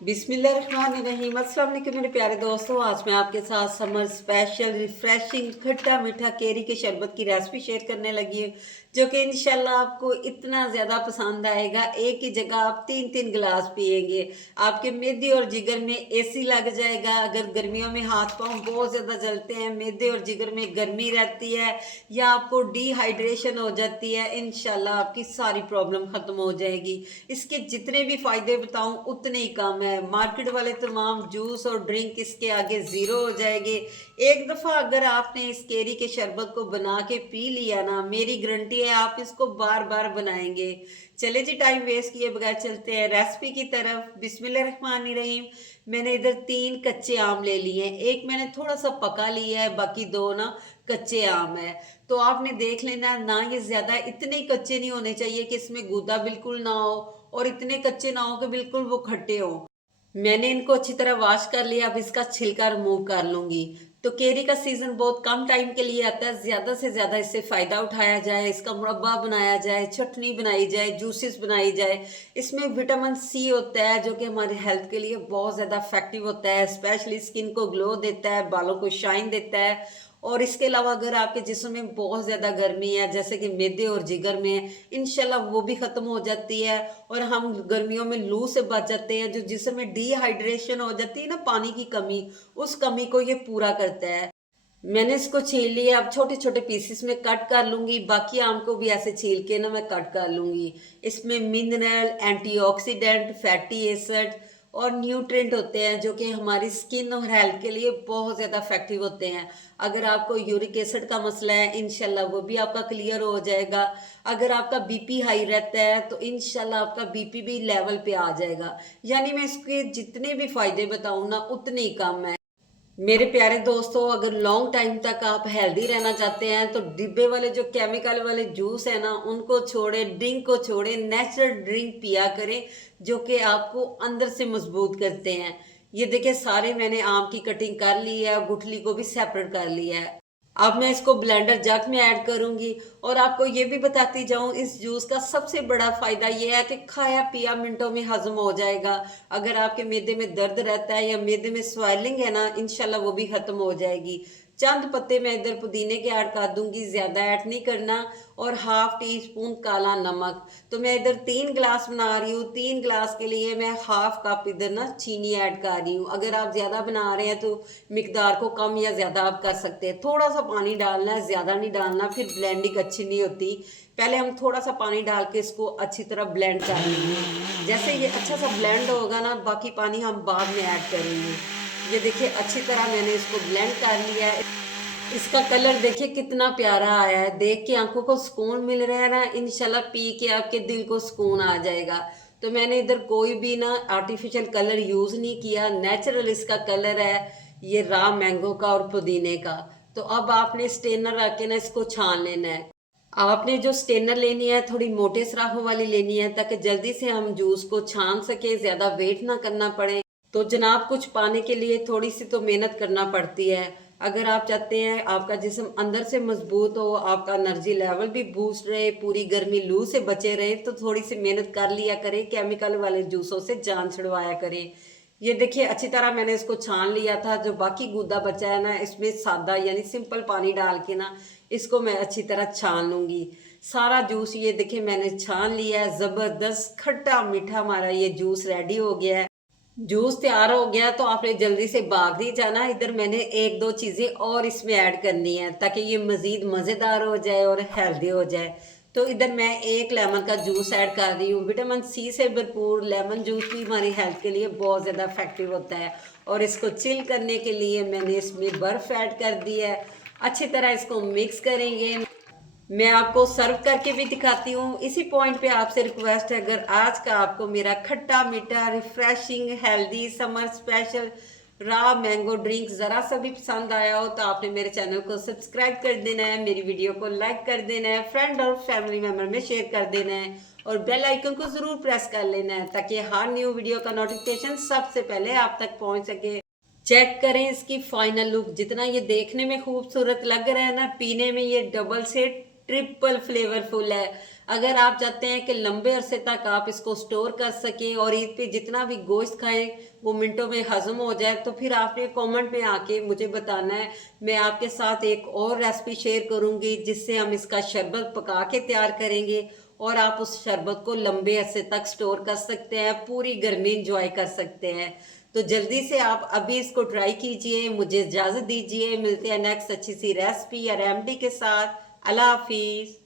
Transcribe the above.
बिस्मिल्लाहिर्रहमानिर्रहीम। अस्सलाम वालेकुम मेरे प्यारे दोस्तों, आज मैं आपके साथ समर स्पेशल रिफ्रेशिंग खट्टा मीठा केरी के शरबत की रेसिपी शेयर करने लगी हूँ, जो कि इंशाल्लाह आपको इतना ज़्यादा पसंद आएगा। एक ही जगह आप 3-3 गिलास पिएंगे, आपके मैदे और जिगर में एसी लग जाएगा। अगर गर्मियों में हाथ पाँव बहुत ज़्यादा जलते हैं, मैदे और जिगर में गर्मी रहती है या आपको डिहाइड्रेशन हो जाती है, इंशाल्लाह आपकी सारी प्रॉब्लम ख़त्म हो जाएगी। इसके जितने भी फ़ायदे बताऊँ उतने ही कम है। मार्केट वाले तमाम जूस और ड्रिंक इसके आगे ज़ीरो हो जाएंगे। एक दफ़ा अगर आपने इस केरी के शरबत को बना के पी लिया ना, मेरी गारंटी है आप इसको बार बार बनाएंगे। चले जी, टाइम वेस्ट किए बगैर चलते हैं रेसिपी की तरफ। बिस्मिल्लाहिर्रहमानिर्रहीम। मैंने इधर 3 कच्चे आम ले लिए हैं, एक मैंने थोड़ा सा पका लिया है, बाकी 2 ना कच्चे आम है। तो आपने देख लेना ना, ये ज़्यादा इतने कच्चे नहीं होने चाहिए कि इसमें गूदा बिल्कुल ना हो, और इतने कच्चे ना हो कि बिल्कुल वो खट्टे हो। मैंने इनको अच्छी तरह वॉश कर लिया, अब इसका छिलका रिमूव कर लूंगी। तो केरी का सीजन बहुत कम टाइम के लिए आता है, ज्यादा से ज्यादा इससे फायदा उठाया जाए, इसका मुरब्बा बनाया जाए, चटनी बनाई जाए, जूसेस बनाई जाए। इसमें विटामिन सी होता है जो कि हमारे हेल्थ के लिए बहुत ज्यादा इफेक्टिव होता है, स्पेशली स्किन को ग्लो देता है, बालों को शाइन देता है। और इसके अलावा अगर आपके जिस्म में बहुत ज़्यादा गर्मी है, जैसे कि मैदे और जिगर में है, इंशाल्लाह वो भी ख़त्म हो जाती है। और हम गर्मियों में लू से बच जाते हैं। जो जिस्म में डिहाइड्रेशन हो जाती है ना, पानी की कमी, उस कमी को ये पूरा करता है। मैंने इसको छील लिया, अब छोटे छोटे पीसेस में कट कर लूंगी। बाकी आम को भी ऐसे छील के ना मैं कट कर लूंगी। इसमें मिनरल, एंटीऑक्सीडेंट, फैटी एसिड और न्यूट्रिएंट होते हैं जो कि हमारी स्किन और हेल्थ के लिए बहुत ज़्यादा इफेक्टिव होते हैं। अगर आपको यूरिक एसिड का मसला है, इंशाल्लाह वो भी आपका क्लियर हो जाएगा। अगर आपका बीपी हाई रहता है तो इंशाल्लाह आपका बीपी भी लेवल पे आ जाएगा। यानी मैं इसके जितने भी फायदे बताऊँ ना उतने ही कम है। मेरे प्यारे दोस्तों, अगर लॉन्ग टाइम तक आप हेल्दी रहना चाहते हैं तो डिब्बे वाले जो केमिकल वाले जूस है ना, उनको छोड़े, ड्रिंक को छोड़े, नेचुरल ड्रिंक पिया करें जो कि आपको अंदर से मजबूत करते हैं। ये देखिए, सारे मैंने आम की कटिंग कर ली है, गुठली को भी सेपरेट कर लिया है। अब मैं इसको ब्लेंडर जग में ऐड करूंगी। और आपको ये भी बताती जाऊं, इस जूस का सबसे बड़ा फायदा ये है कि खाया पिया मिनटों में हजम हो जाएगा। अगर आपके मैदे में दर्द रहता है या मैदे में स्वेलिंग है ना, इंशाल्लाह वो भी खत्म हो जाएगी। चंद पत्ते मैं इधर पुदीने के ऐड कर दूंगी, ज्यादा ऐड नहीं करना। और 1/2 टी स्पून काला नमक। तो मैं इधर 3 गिलास बना रही हूँ, 3 गिलास के लिए मैं 1/2 कप इधर ना चीनी ऐड कर रही हूँ। अगर आप ज्यादा बना रहे हैं तो मिकदार को कम या ज्यादा आप कर सकते हैं। थोड़ा सा पानी डालना है, ज्यादा नहीं डालना, फिर ब्लेंडिंग अच्छी नहीं होती। पहले हम थोड़ा सा पानी डाल के इसको अच्छी तरह ब्लेंड कर लेंगे। जैसे ये अच्छा सा ब्लेंड होगा ना, बाकी पानी हम बाद में ऐड करेंगे। ये देखिए, अच्छी तरह मैंने इसको ब्लेंड कर लिया है। इसका कलर देखिए कितना प्यारा आया है, देख के आंखों को सुकून मिल रहा है ना। इंशाल्लाह पी के आपके दिल को सुकून आ जाएगा। तो मैंने इधर कोई भी ना आर्टिफिशियल कलर यूज नहीं किया, नेचुरल इसका कलर है, ये रा मैंगो का और पुदीने का। तो अब आपने स्टेनर रख के ना इसको छान लेना है। आपने जो स्टेनर लेनी है थोड़ी मोटे सराहों वाली लेनी है, ताकि जल्दी से हम जूस को छान सके, ज्यादा वेट ना करना पड़े। तो जनाब, कुछ पाने के लिए थोड़ी सी तो मेहनत करना पड़ती है। अगर आप चाहते हैं आपका जिस्म अंदर से मजबूत हो, आपका एनर्जी लेवल भी बूस्ट रहे, पूरी गर्मी लू से बचे रहे, तो थोड़ी सी मेहनत कर लिया करें, केमिकल वाले जूसों से जान छुड़वाया करें। ये देखिए, अच्छी तरह मैंने इसको छान लिया था। जो बाकी गूदा बचा है ना, इसमें सादा यानी सिंपल पानी डाल के ना इसको मैं अच्छी तरह छान लूंगी। सारा जूस ये देखिए मैंने छान लिया है। जबरदस्त खट्टा मीठा हमारा ये जूस रेडी हो गया है। जूस तैयार हो गया तो आपने जल्दी से भाग नहीं जाना। इधर मैंने एक दो चीजें और इसमें ऐड करनी है ताकि ये मजीद मजेदार हो जाए और हेल्दी हो जाए। तो इधर मैं 1 लेमन का जूस ऐड कर रही हूँ। विटामिन सी से भरपूर लेमन जूस भी हमारी हेल्थ के लिए बहुत ज़्यादा इफेक्टिव होता है। और इसको चिल करने के लिए मैंने इसमें बर्फ़ ऐड कर दी है। अच्छी तरह इसको मिक्स करेंगे। मैं आपको सर्व करके भी दिखाती हूँ। इसी पॉइंट पे आपसे रिक्वेस्ट है, अगर आज का आपको मेरा खट्टा मीठा रिफ्रेशिंग हेल्दी समर स्पेशल रा मैंगो ड्रिंक ज़रा सा भी पसंद आया हो तो आपने मेरे चैनल को सब्सक्राइब कर देना है, मेरी वीडियो को लाइक कर देना है, फ्रेंड और फैमिली मेम्बर में शेयर कर देना है, और बेल आइकन को ज़रूर प्रेस कर लेना है ताकि हर न्यू वीडियो का नोटिफिकेशन सबसे पहले आप तक पहुँच सके। चेक करें इसकी फाइनल लुक। जितना ये देखने में खूबसूरत लग रहा है ना, पीने में ये डबल से ट्रिपल फ्लेवरफुल है। अगर आप चाहते हैं कि लंबे अरसे तक आप इसको स्टोर कर सकें और ईद पे जितना भी गोश्त खाएं वो मिनटों में हजम हो जाए, तो फिर आपने कमेंट में आके मुझे बताना है। मैं आपके साथ एक और रेसिपी शेयर करूंगी जिससे हम इसका शरबत पका के तैयार करेंगे और आप उस शरबत को लंबे अरसे तक स्टोर कर सकते हैं, पूरी गर्मी इंजॉय कर सकते हैं। तो जल्दी से आप अभी इसको ट्राई कीजिए। मुझे इजाज़त दीजिए, मिलते हैं नेक्स्ट अच्छी सी रेसिपी या रेमेडी के साथ। अल्लाह हाफिज़।